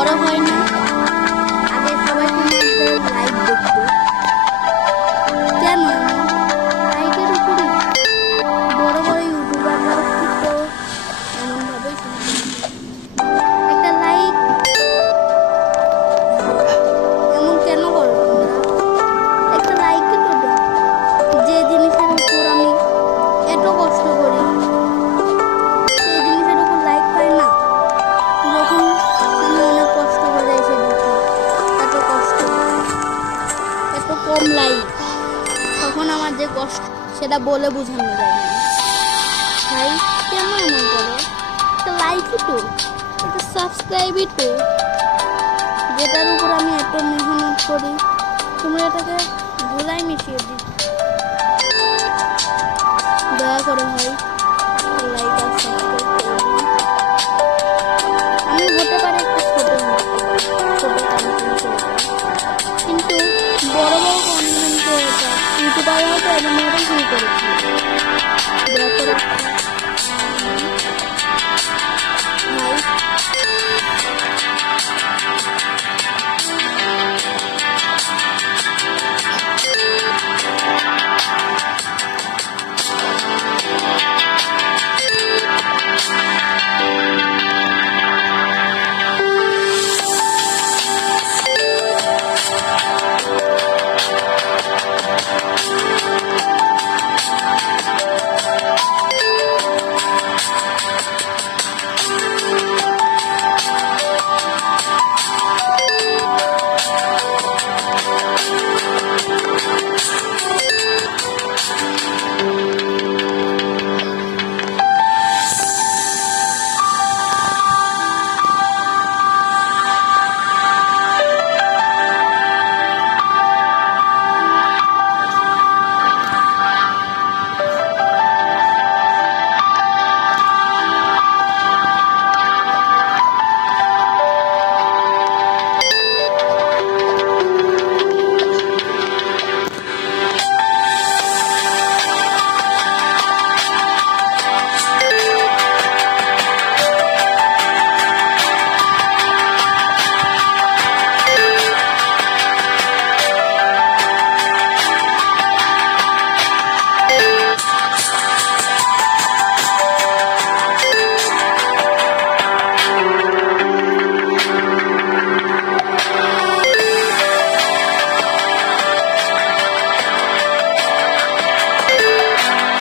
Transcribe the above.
বড় হয়নি। আগে সবাই তোমাদের লাইক দেখতো, কেন এমন লাইকের উপরই বড় বড় ইউটিউবাররাও কিন্তু এমনভাবেই একটা লাইক এমন কেন করো তোমরা? একটা লাইকই তো দাও। যে জিনিসের উপর আমি এত কষ্ট করি সেই জিনিসের উপর লাইক পাই না। যখন আমি অনেক কষ্ট করে এসে দেখি এত কষ্ট, এত কম লাইক, তখন আমার যে কষ্ট সেটা বলে বোঝানো যায় না। ভাই কেন এমন করো? একটা লাইকই তো, একটা সাবস্ক্রাইবই তো, যেটার উপর আমি এত মেহনত করি তোমরা এটাকে ধুলাই মিশিয়ে দিই। দয়া করে ভাই লাইক আর সাবস্ক্রাইব করে দিন। আমি হতে পারে একটা ছোট কন্টেন্ট, কিন্তু বড় বড় কন্টেন্ট ক্রিয়েটার ইউটিউবাররাও তো এমনভাবে শুরু করেছিল।